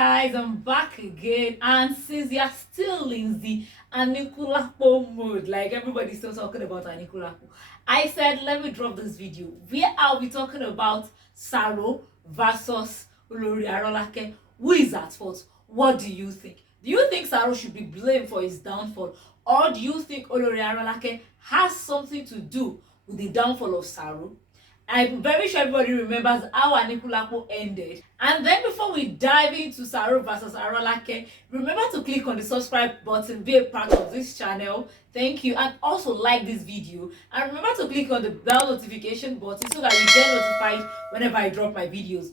guys, I'm back again, and since you're still in the Anikulapo mood, like everybody's still talking about Anikulapo, I said let me drop this video where I'll be talking about Saro versus Arolake. Who is at fault? What do you think? Do you think Saro should be blamed for his downfall, or do you think Arolake has something to do with the downfall of Saro? I'm very sure everybody remembers how Anikulapo ended. And then before we dive into Saro versus Arolake, remember to click on the subscribe button, be a part of this channel. Thank you. And also like this video. And remember to click on the bell notification button so that you get notified whenever I drop my videos.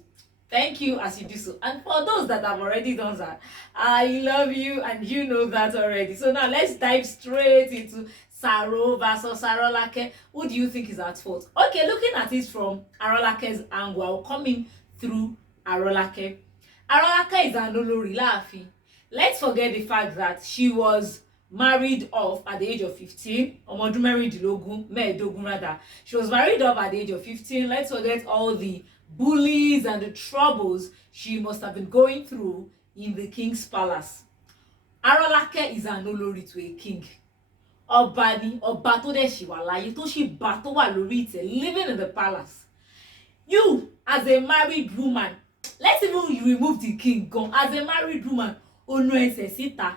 Thank you as you do so. And for those that have already done that, I love you and you know that already. So now let's dive straight into Saro versus Arolake. Who do you think is at fault? Okay, looking at it from Arolake's angle, I'll come in through Arolake. Arolake is an olori láàfin. Let's forget the fact that she was married off at the age of 15. Ọmọ ọdún mẹ́ẹ̀ẹ́dógún rather. She was married off at the age of 15. Let's forget all the bullies and the troubles she must have been going through in the king's palace. Arolake is an olori to a king. Ọba ni, ọba tó dẹ̀ ṣì wà láyé, tó ṣì bá tó wà lórí ìtẹ́, living in the palace. You, as a married woman, let's even remove the king gan. As a married woman, ó ná ẹsẹ̀ síta.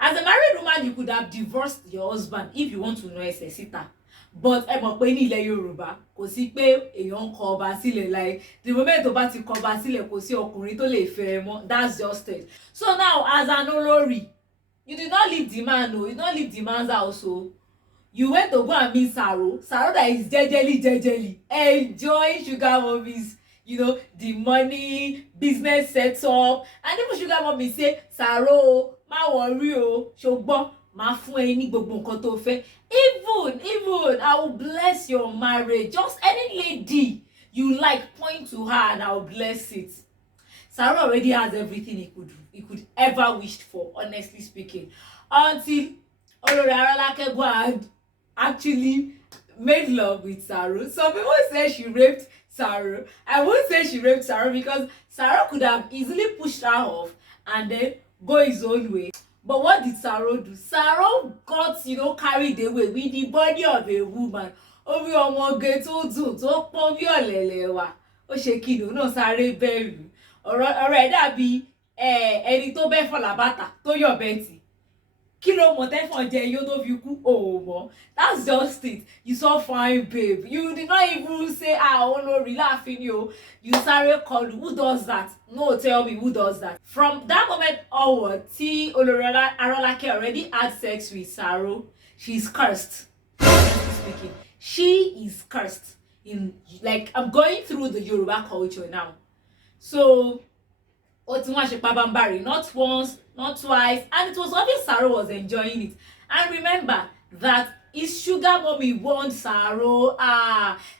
As a married woman, you could have divorced your husband if you want to ná ẹsẹ̀ síta. But ẹ mọ̀ pé ní ilẹ̀ Yorùbá kò sí pé èèyàn ń kọ ọba sílẹ̀, like the moment tó bá ti kọ ọba sílẹ̀ kò sí ọkùnrin tó lè fẹ́ ẹ mọ́. That's just it. So now, as an olórí, you did not leave the man, no. You did not leave the man's house, so you went to go and meet Saro. Saro that is jejely, enjoying sugar mommies, you know, the money, business setup. And even sugar mommy say, Saro, má worry o, ṣùgbọ́n má fún ẹ ní gbogbo nǹkan tó fẹ́. Even, I will bless your marriage. Just any lady you like, point to her and I will bless it. Saro already has everything he could ever wished for, honestly speaking, until Arolake had actually made love with Saro. Some people say she raped Saro. I won't say she raped Saro because Saro could have easily pushed her off and then go his own way. But what did Saro do? Saro got, carried away with the body of a woman. Obi ọmọge tó dùn tó pọ́n bí ọ̀lẹ̀lẹ̀ wà. Ó ṣe kìnnìún náà sáré bẹ̀rù. Ọ̀rọ̀ ẹ̀ dàbí ẹni tó bẹ́ fọ̀ làbàtà tó yọ̀ bẹ́ẹ̀tì. Kí ló mọ̀ tẹ́fọ̀n jẹ yóò tó fi kú òmò. That's just it. You saw fine babe. You did not even say olórí láàfin ni o. You sáré kọlù. Who does that? No, tell me who does that. From that moment onward, tí olórí Arolake already had sex with Saro, she's cursed. Speaking, she is cursed. I'm going through the Yoruba culture now. So, not once, not twice, and it was obvious Saro was enjoying it. And remember that his sugar mommy warned Saro.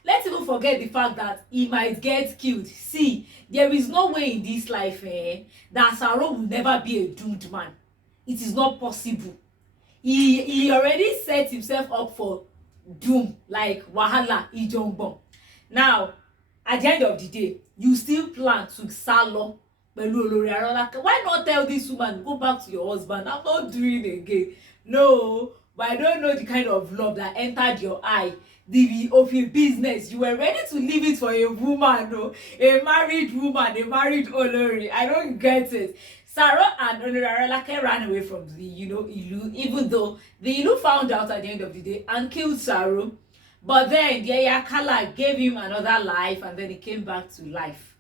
Let's even forget the fact that he might get killed. See, there is no way in this life that Saro will never be a doomed man. It is not possible. He already set himself up for doom, like wahala ijongbon. Now, at the end of the day, you still plan to salo pẹ̀lú olórí Arolake. Why not tell this woman, go back to your husband? I'm not doing it again. No, but I don't know the kind of love that entered your eye. Of your business. You were ready to leave it for a woman, no? A married woman, a married olórí. I don't get it. Saro and Arolake ran away from the, Ilu, even though the Ilu found out at the end of the day and killed Saro. But then the Yakala gave him another life and then he came back to life.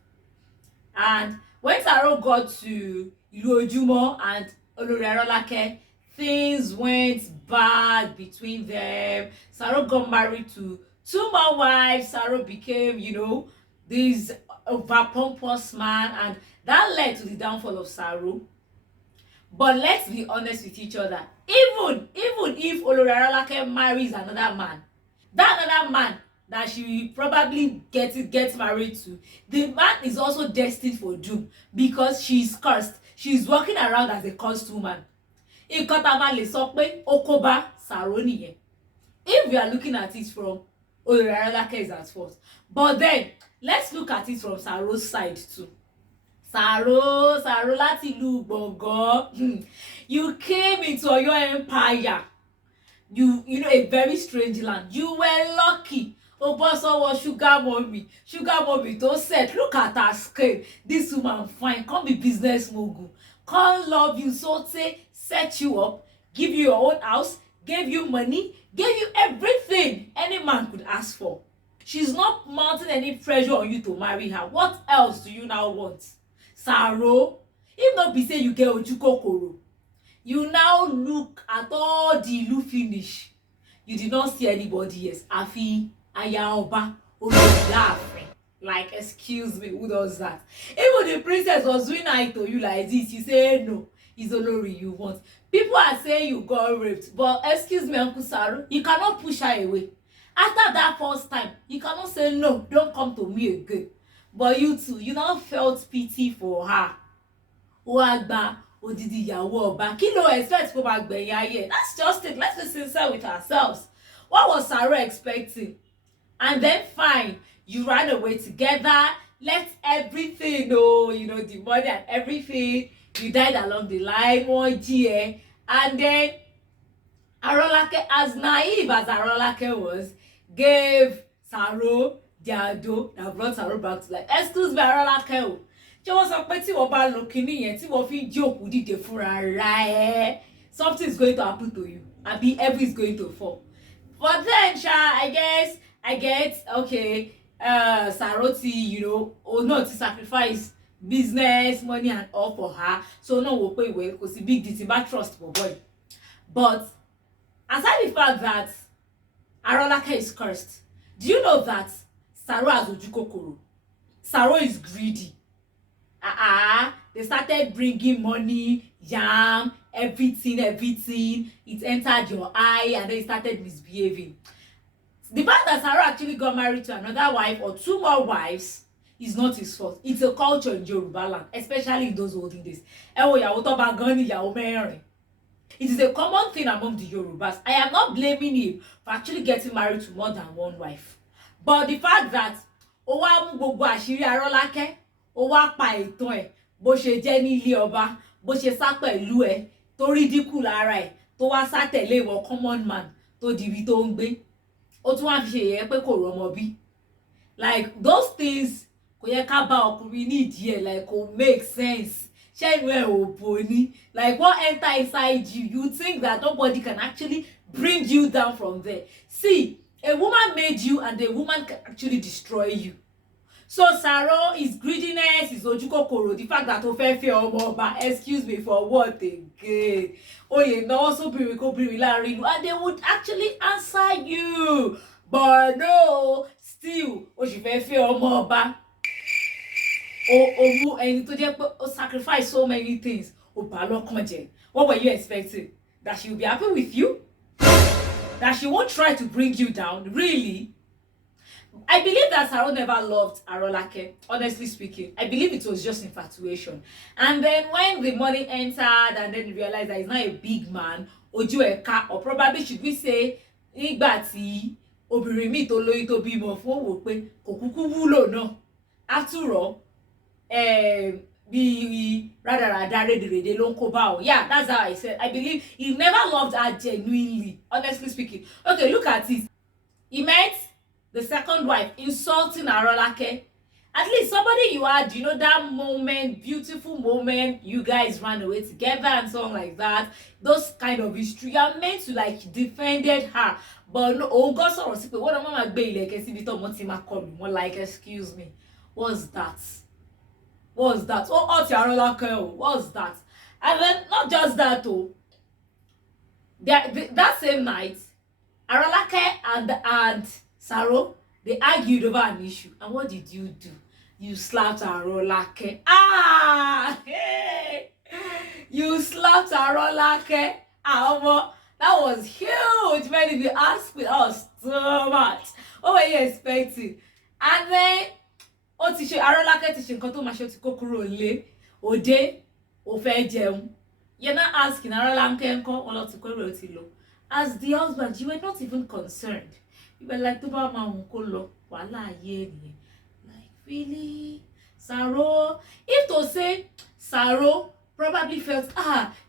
And when Saro got to Ilu Ojumo and Arolake, things went bad between them. Saro got married to 2 more wives. Saro became, this over-pompous man, and that led to the downfall of Saro. But let's be honest with each other. Even if Arolake marries another man, that another man that she probably gets married to, the man is also destined for doom because she's cursed. She's walking around as a cursed woman. If we are looking at it from Arolake is at fault. But then let's look at it from Saro's side too. Saro láti ìlú Gbọ̀ngán. You came into your empire. You know, a very strange land. You were lucky. Oboso was sugar mommy to set. Look at her scale. This woman fine. Come be business mogul. Come love you, so say set you up, give you your own house, gave you money, gave you everything any man could ask for. She's not mounting any pressure on you to marry her. What else do you now want? Saro, if not be say you get ojukokoro, you now look at all the ilu finish. You did not see anybody else. Afi Ayaoba Ololafe. Like, excuse me, who does that? Even the princess was doing eye to you like this. You say no, it's Olori you want. People are saying you got raped, but excuse me, Uncle Saro, you cannot push her away. After that first time, you cannot say no, don't come to me again. But you too, you now felt pity for her. Oagba odidi ìyàwó ọba. Kí ló expect kó máa gbẹ̀yìn ayé? That's just it. Let's be sincere with ourselves. What was Sarah expecting? And then fine, you ran away together, left everything, the money and everything. You died along the line, one year. And then Arolake, as naive as Arolake was, gave Saro the ado that brought Saro back to life. Excuse me, Arolake. Just sọ pé tí wọ́n bá lo kinní yẹn tí wọ́n fi jí òkú dìde fúnra rẹ̀, something is going to happen to you. Abi every is going to fall. But then, I get okay. Saroti, no to sacrifice business, money, and all for her. So no, we'll pay well because the big deal, bad trust for boy. But aside the fact that Arolake is cursed, do you know that Saro has ojukokoro? Saro is greedy. They started bringing money, yam, everything. It entered your eye, and they started misbehaving. The fact that Saro actually got married to another wife or two more wives is not his fault. It's a culture in Yoruba land, especially in those olden days. It is a common thing among the Yorubas. I am not blaming him for actually getting married to more than one wife. But the fact that Owa mu gbogbo àṣírí Arolake, Owa pa ìtàn ẹ̀, bó ṣe jẹ́ ní ilé ọba, bó ṣe sá pẹ̀lú ẹ̀, tó ridicule ara ẹ̀, tó wá sá tẹ̀lé ìwọ common man, tó dibi tó ń gbé. Ó tún wá fi ṣe yẹ pé kò rọ́mọ bí. Like, those things kò yẹ ká bá ọkùnrin ní ìdí ẹ̀, like, kò make sense. Ṣé inú ẹ̀ ò bò ní? Like, what enter inside you? You think that nobody can actually bring you down from there. See, a woman made you, and a woman can actually destroy you. So Saro, his greediness, his ojukokoro, the fact that ó fẹ́ fẹ́ ọmọ ọba, excuse me, for what again? Oye, no, also bring láàrin, and they would actually answer you. But no, still, ó sì fẹ́ fẹ́ ọmọ ọba. Ó ẹni tó jẹ́ pé ó sacrifice so many things. Ó bà lọ́kàn jẹ́. What were you expecting? That she will be happy with you? That she won't try to bring you down? Really? I believe that Saro never loved Arolake, honestly speaking. I believe it was just infatuation. And then when the money entered and then realized that he's not a big man, ojú ẹ̀ka, or probably should we say, nígbà tí obìnrin mi tó lóyún tó bímọ fún wò pé kò kúkú wúlò náà. After all, bí rádaràda rédèrèdè ló ń kó bá o. Yeah, that's how I said. I believe he never loved her genuinely, honestly speaking. Okay, look at it. He met the second wife insulting Arolake. At least somebody you had, that moment, beautiful moment, you guys ran away together and so on like that. Those kind of history, you are meant to like defended her. But no, oh God, so what am I going more like, excuse me, what's that? What's that? Oh, Arolake, what's that? And then not just that, that same night, Arolake and Saro, they argued over an issue. And what did you do? You slapped Arolake. Hey! You slapped Arolake. That was huge, man. If you ask me, that was so much. What were you expecting? And then, Arolake ti ṣe nǹkan tó máa ṣe ti kó kúrò nílé. Òde, ó fẹ́ jẹun. You're not asking Arolake ńkọ́, wọ́n lọ ti kó èrò ti lọ. As the husband, you were not even concerned. You were like, tó bá máa hùn kó lọ, wàhálà ayé nìyẹn. Like, really? Saro. If to say Saro probably felt,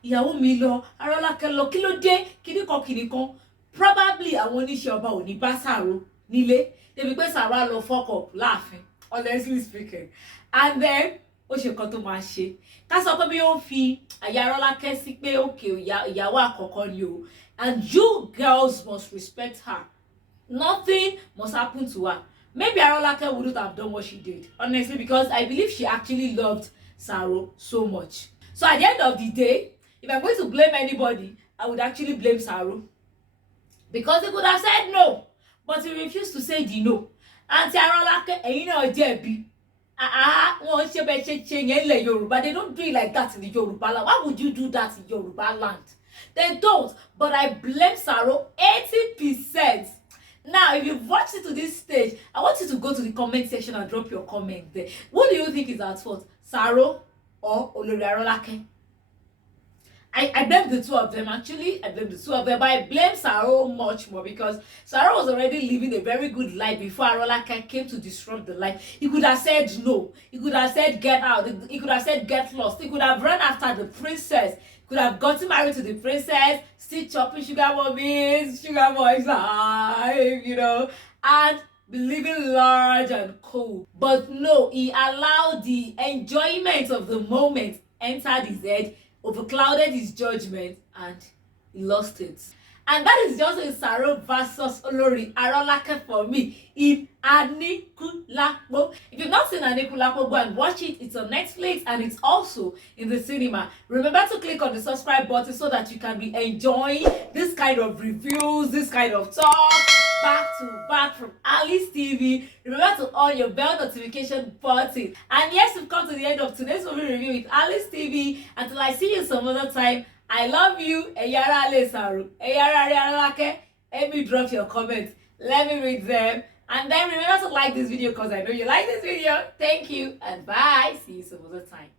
ìyàwó mi lọ, Arolake lọ, kí ló dé, kìnìkan. Probably àwọn oníṣẹ́ ọba ò ní bá Saro nílé. Débi pé Saro á lọ fuck up láàfin, honestly speaking. And then, ó ṣe nǹkan tó máa ṣe. Ká sọ pé bí ó fi àyà Arolake sí pé okay, ìyàwó àkọ́kọ́ ni o. And you girls must respect her. Nothing must happen to her. Maybe Arolake wouldn't have done what she did, honestly, because I believe she actually loved Saro so much. So at the end of the day, if I'm going to blame anybody, I would actually blame Saro. Because he could have said no, but he refused to say the no. Auntie Arolake, ẹ̀yin náà jẹ̀bi. Wọ́n ṣe bẹ́ẹ̀ ṣe yẹn ilẹ̀ Yorùbá. They don't do it like that in the Yoruba land. Why would you do that in Yoruba land? They don't. But I blame Saro 80%. Now, if you've watched it to this stage, I want you to go to the comment section and drop your comment there. What do you think is at fault? Saro or Olori Arolake? I blame the two of them, actually. I blame the two of them, but I blame Saro much more because Saro was already living a very good life before Arolake came to disrupt the life. He could have said no. He could have said get out. He could have said get lost. He could have run after the princess. He could have gotten married to the princess, still chopping sugar mommies, sugar boys life, and be living large and cool. But no, he allowed the enjoyment of the moment entered his head, overclouded his judgment, and he lost it. And that is just a Saro versus Olori Arolake for me in Anikulapo. If you've not seen Anikulapo, go and watch it. It's on Netflix and it's also in the cinema. Remember to click on the subscribe button so that you can be enjoying this kind of reviews, this kind of talk, back to back from Alice TV. Remember to on your bell notification button. And yes, we've come to the end of today's movie review with Alice TV. Until I see you some other time, I love you. Eyara Wss Saro. Eyara Arolake. Let me drop your comments. Let me read them. And then remember to like this video because I know you like this video. Thank you and bye. See you some other time.